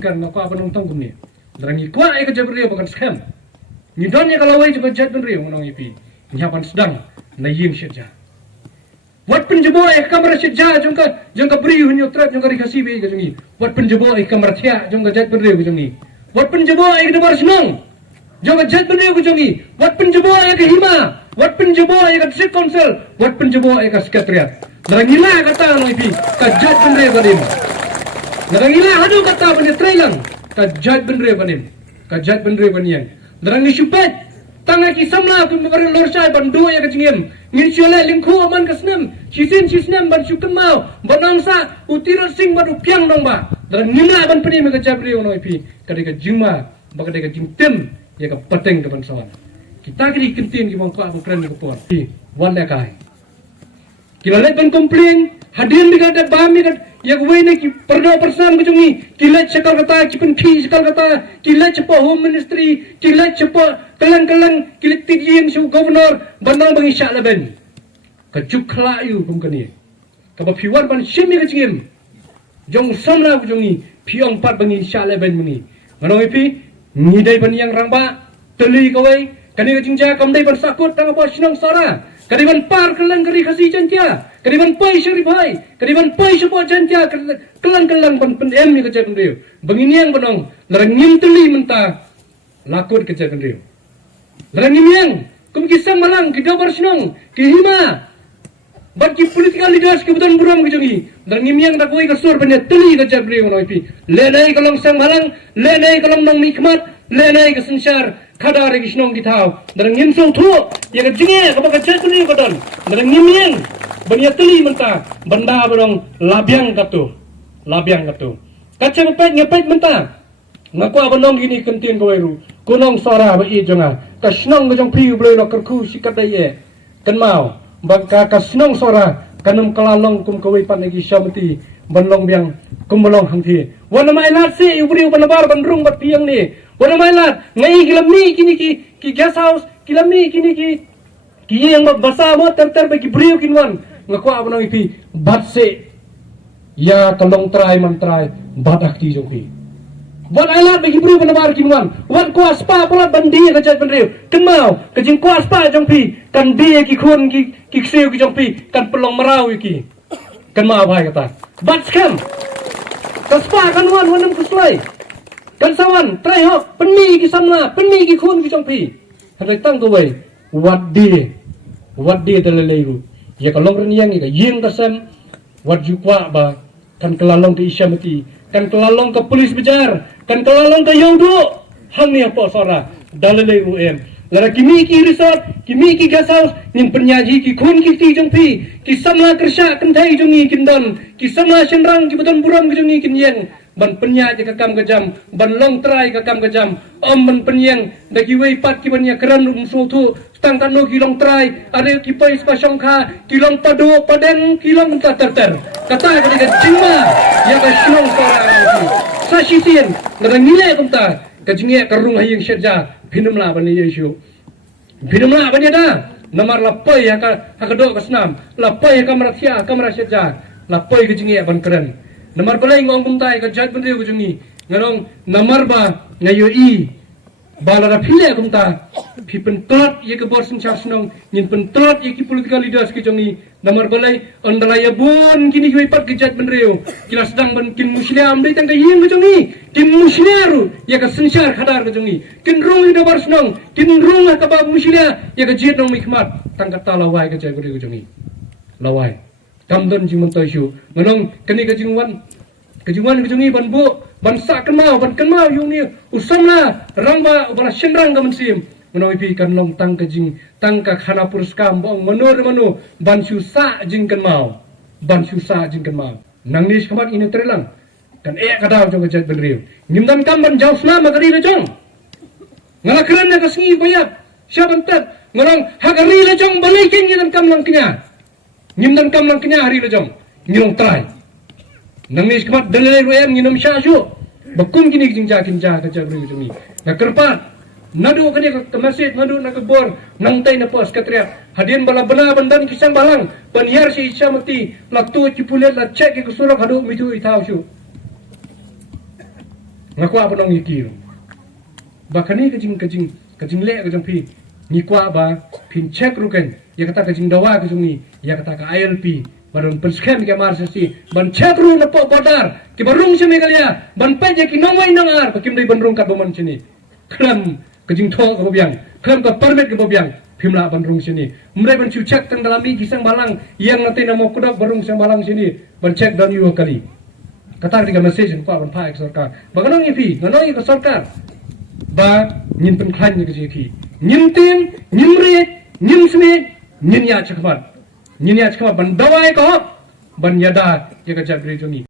kan ngako apa nong tong kumni drangi kwa e ka jabri bakan scam ni don ya kalau wai juga jat benri nong ipi nyapan sedang na ying syaja wat penjebo e kamera syaja jongka beri hunyo trap jongka rikasi be ka jongi wat penjebo e kamera thia jongka jat benri ka jongi wat penjebo e debar senong jongka jat benri ka jongi wat penjebo e ka hima wat penjebo e ka district council wat penjebo e ka sekretariat drangi la kata nong ipi ka jat benri ka dim drangi la hadu kata punya trailang kajat benre banim kajat benre banian darang ni syupet tanga ki samla ku mekar lor sai ban do ya kacingem ngin syole lingku aman kasnem sisnem ban syukem mau banangsa utira sing ban upiang dong ba darang ngina ban peni me kajat benre ono ipi kadai ka jingma ba kadai ka jingtem ya ka pateng ka ban sawan kita kini kentin ki mong ka kren ko por wala kai kila ban komplain hadir dekat bami kat yang wene ki perdo persam kejungi kilat sekal kata kipun ki sekal kata kilat cepa home ministry kilat cepa kelang kilat tidien su governor banang bangi syak laben kejuk kelayu kumkani kaba piwan ban shimi kecingim jong samla kejungi piong pat bangi syak laben muni manong ipi ngidai ban yang rangba teli kawai kani kejingja kamdai ban sakut tang apa sinong sara kadiban par kelang kari khasi jantia kadiban pai syarif hai kadiban pai syapa jantia kelang ban em ni kerja kendriu begini yang benong larang ngim teli menta lakut kerja kendriu larang ngim yang kum kisang malang ki dabar sinong ki hima bagi political leaders kebutuhan buram kejongi larang ngim yang dak wei kasur banya teli kerja kendriu noi pi lenai kalong sang malang lenai kalong nong nikmat lenai kesensyar kada regi sinong kitau darang ngim so thu ya ka jinge ka baka chat ni ko don darang ngim yang bania teli menta benda berong labiang katu kaca ngepet menta ngaku abanong gini kentin ko weru kunong sara ba i jonga ka sinong ko jong piu bloi no kerku sikat ye kan mau baka ka sinong sara kanum kalalong kum ko wei pan lagi syamti banlong biang kum balong hangthi wana mai lat se ubri banabar bandrung bat piang ni wana mai lat ngai gilam ni kini ki guest house gilam ni kini ki yang basa mo ter bagi brio kinwan ngaku abanong ipi bat se ya kalong try man try bat akti jong pi wan ailat bagi brio banabar kinwan wan ko aspa pola bandi ka jat bandrio kenmau ka jing ko aspa jong pi kan bi ki khun ki kseu ki jong pi kan pelong merau ki kan ma bai kata bat scam kaspa kan wan kuslai kan sawan try ho penmi ki samna penmi ki khun ki jong pi hadai tang ko wei wat di dalelairu ya kalong renyang ka yeng kasam wat jukwa ba kan kelalong ke isyamati kan kelalong ke polis bejar kan kelalong ke yaudu hang ni apa sora dalelai UM lara kimi ki resort kimi ki guest house nin penyaji ki khun ki ti jong pi ki samla kersha kan thai jong ni kindon ki samla senrang ki beton buram ki jong ni kin yeng ban penyaji ka kam gajam ban long trai ka kam gajam ban penyeng dagi wei pat ki banya keran so thu tang tan no ki long trai are ki pai spa songkha ki long padu padeng ki long ta ter kata ka jingma ya ka sinong sora sa sisien ngara ngile kumta ka jinge karung hayeng sherja pinumla bani yesu pinumla bani da namar lapai ya ka do ka snam lapai ka marathia ka marasherja lapai ka jinge ban keren namar balai ngong kumtai ka jat bende ko jungi ngarong namar ba ngayo i balara phile kumta phipen tot ye ka bor sin chasnong nin pen tot ye ki political leaders ki jungi namar balai ondalaya bon kini ki pat ki jat bende kila sedang ban kin muslim dei tang ka yeng ko jungi kin musliaru ye ka sensyar khadar ko jungi kin rung ida bar snong kin rung ka ba muslia ye ka jet nong mikmat tang ka talawai ka jat bende ko jungi lawai kamdon jimun taishu nganong kani kajingwan kajungi ban bu ban sa kenmau yung ni usamna rangba bana senrang ka mensim nganong ipi kan long tang kajing tang ka khana purskam bong manu ban su sa jing kenmau nangnis kamat ini trelang kan kadau jong kajat benriu ngimdan kam ban jaus na magari le jong ngala keren ka singi bayap syabantat nganong hagari le jong balikin ngimdan kam lang kenya ngimdan kam lang kenya hari lejong ngilong try nangis kemat dalai ruem nginom syasyu bakum kini jinja ka jabri jumi na kerpat nadu kani ke masjid nadu na ke bor nang tai na pos katria hadin bala bana bandan kisang balang paniar si isyamati laktu cipulet la cek ke surah hadu mitu itau syu ngaku apa nong iki bakani kajing le kajing pi ngikwa ba pin check ruken ya kata kajing dawa kajing ni ya kata ka ILP barung penskem ke mar sesi ban check ru na po bodar ki barung sini kalia ban pe je ki nongwai nangar pakim dei ban rung kat boman sini klam kajing tho ka bobiang klam ka permit ka bobiang pimla ban rung sini mrai ban chu check tang dalam mi kisang balang yang nanti namo kudak barung sang balang sini ban check dan yu kali kata tiga message ko ban pa ek sarkar baganong ipi nganong ik sarkar ba nyin pen khan ni kajing ki nyim ting nyim re nyim sme nyin ya chakmat ban dawai ko ban yada ye ka jabri joni